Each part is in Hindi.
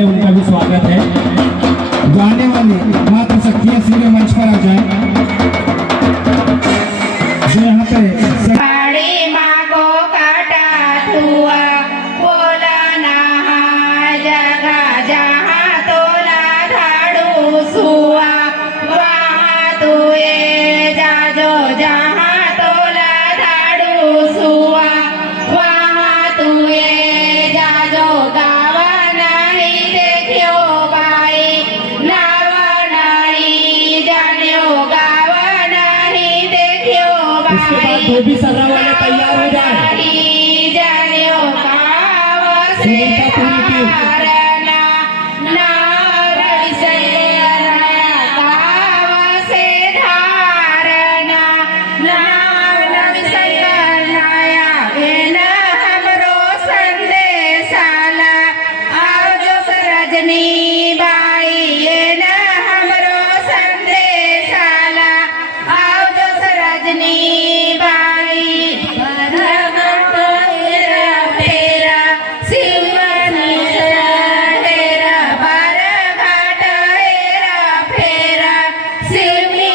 है उनका भी स्वागत है। गाने वाले मात्र सखियां सीधे मंच पर आ जाए। जो यहाँ पे साड़ी मागो काटा हुआ बोला ना जगह जहाँ तोला धाड़ू सुआ वहाँ तुए जाजो जहाँ तोला धाड़ू सुआ वहाँ तुए जाजो गावा नहीं देखियो बाई नावा नहीं जानियो गावा नहीं देखियो उसके बाद बाई धोबी सर्रा वाले तैयार हो जाए। सुनीता पूरी टीम रजनी बाई ये न हमरो संदेश आला आओ जो रजनी बाई फेरा शिवनी हेरा बार घाट हेरा फेरा शिवनी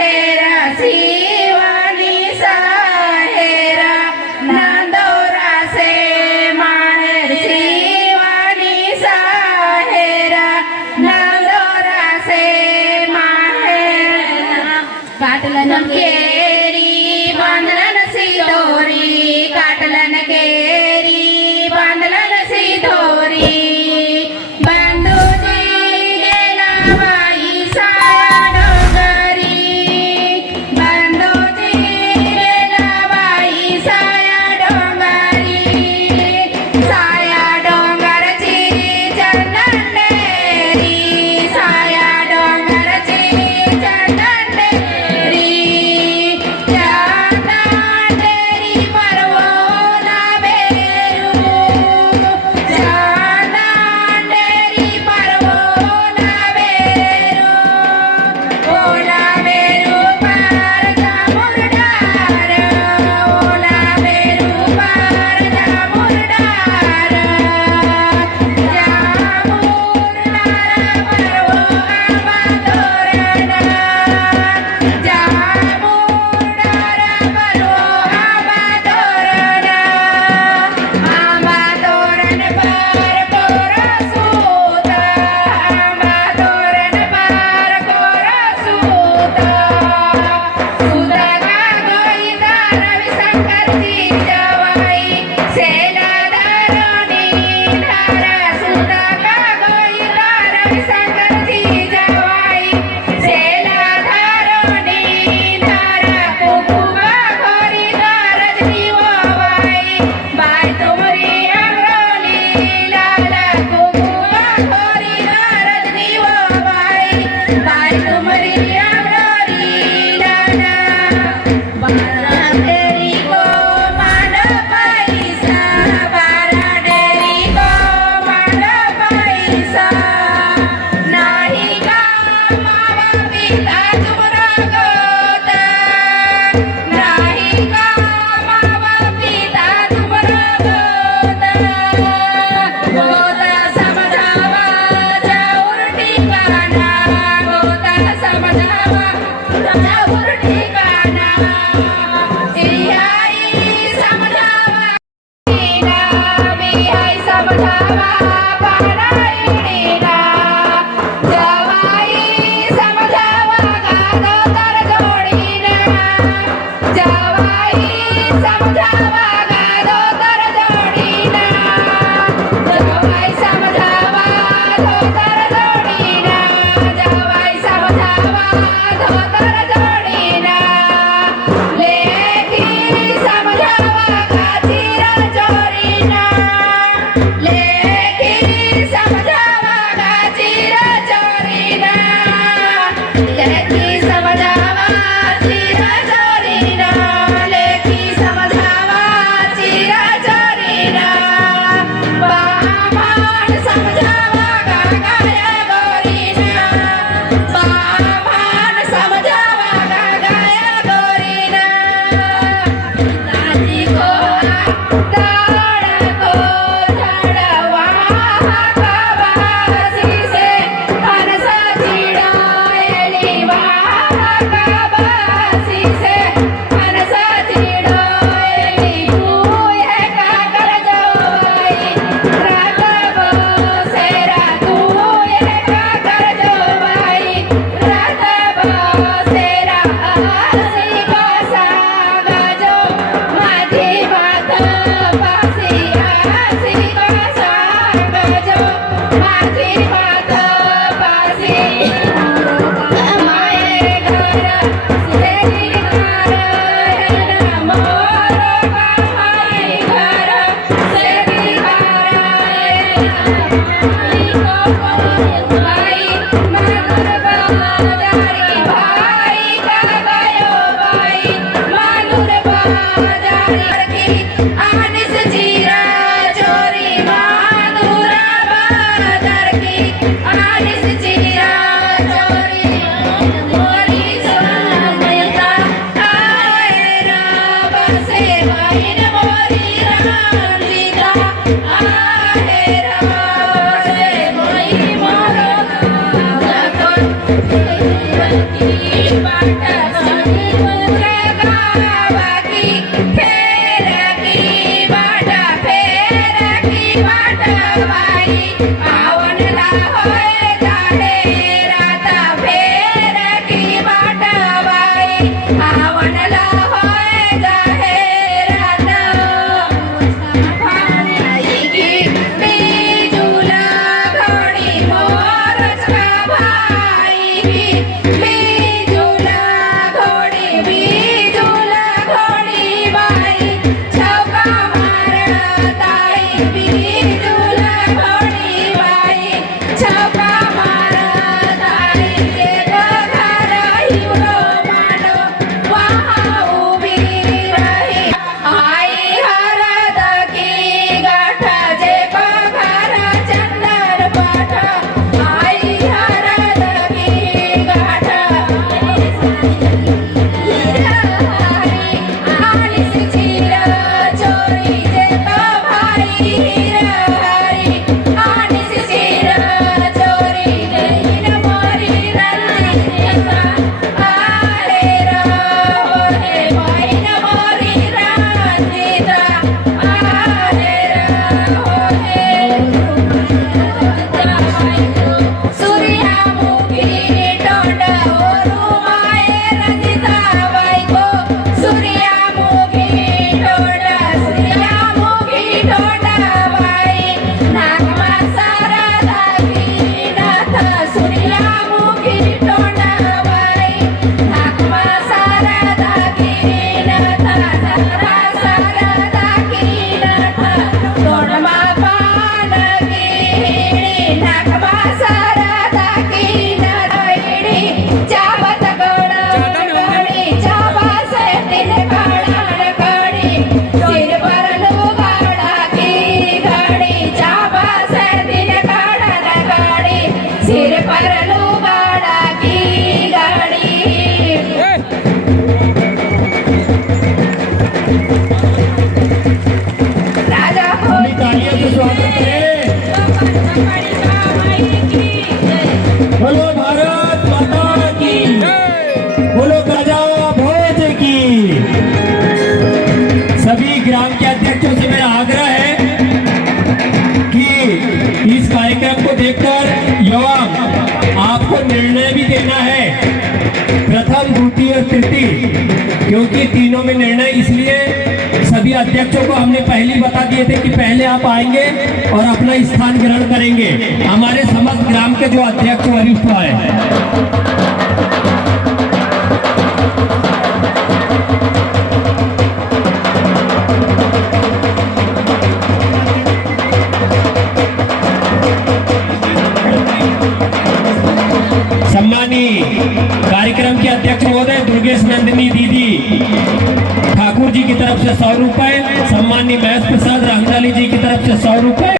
हेरा शिवानी हेरा नंदोरा से माहेर शिवानी हेरा नंदोरा से माहेर काटलन केरी बांधलन सिधोरी काटलन केरी बांधलन सिधोरी बंधुजी गेला बाई साया डोंगरी बंधुजी गेला बाई साया डोंगरची चंदनेरी साया डोंगरची चंदनेरी घर की आलिस चिरा चोरी मोरी सोनता आए राम से बहिन मोरी रंजीता आए राम से मोई मोरो की बाटा सनी मुझे गावा की फेर की बाटा बाई आवन ला होए जाहे राता फेर की बाटा बाई आवन ला होए जाहे राता भाई की बीजुला घोड़ी मोर का भाई की बीजुला घोड़ी बाई चौका मारताई बीजुला घोड़ी बाई चौका मारताई के घर हिवरो मानो वहाँ उभी रही आई हरद की गाठ जे घर चंदन पाठ आई हरद की गाठ आलिस चिरा चोरी जे भाई हरी आलिस चिरा चोरी जैन मोरी रंजीता आरे राहो हे बहिन मोरी रंजीता आरे राहो हे सूर्यमुखी टोंड ओरू माए रंजीता बाई को सूर्यमुखी टोंड बाई नागमा सारदा की नाथ सूर्यमुखी टोंड बाई नागमा सारदा की नाथ सारदा की नाथ तोडमा पान की नागमा सारदा की नाथ चावत गड़ी चावा से दिन काढ़ कड़ी सिर पर लुगाड़ा की घड़ी चावा से दिन काढ़ कड़ी सिर पर लुगाड़ा की घड़ी राजा हो अपनी तालियों से स्वागत करें। बोलो भारत माता की, बोलो राजा भोज की। सभी ग्राम के अध्यक्षों से मेरा आग्रह है कि इस कार्यक्रम को देखकर एवं आपको निर्णय भी देना है, प्रथम द्वितीय और तृतीय, क्योंकि तीनों में निर्णय इसलिए सभी अध्यक्षों को हमने पहले ही बता दिए थे कि पहले आप आएंगे और अपना स्थान ग्रहण करेंगे, हमारे समस्त ग्राम के जो अध्यक्ष वरिष्ठ है। सम्मानीय कार्यक्रम के अध्यक्ष महोदय दुर्गेश नंदिनी दीदी ठाकुर जी की तरफ से 100 रुपए, सम्मानीय महेश प्रसाद रंगनाली जी की तरफ से 100 रुपए।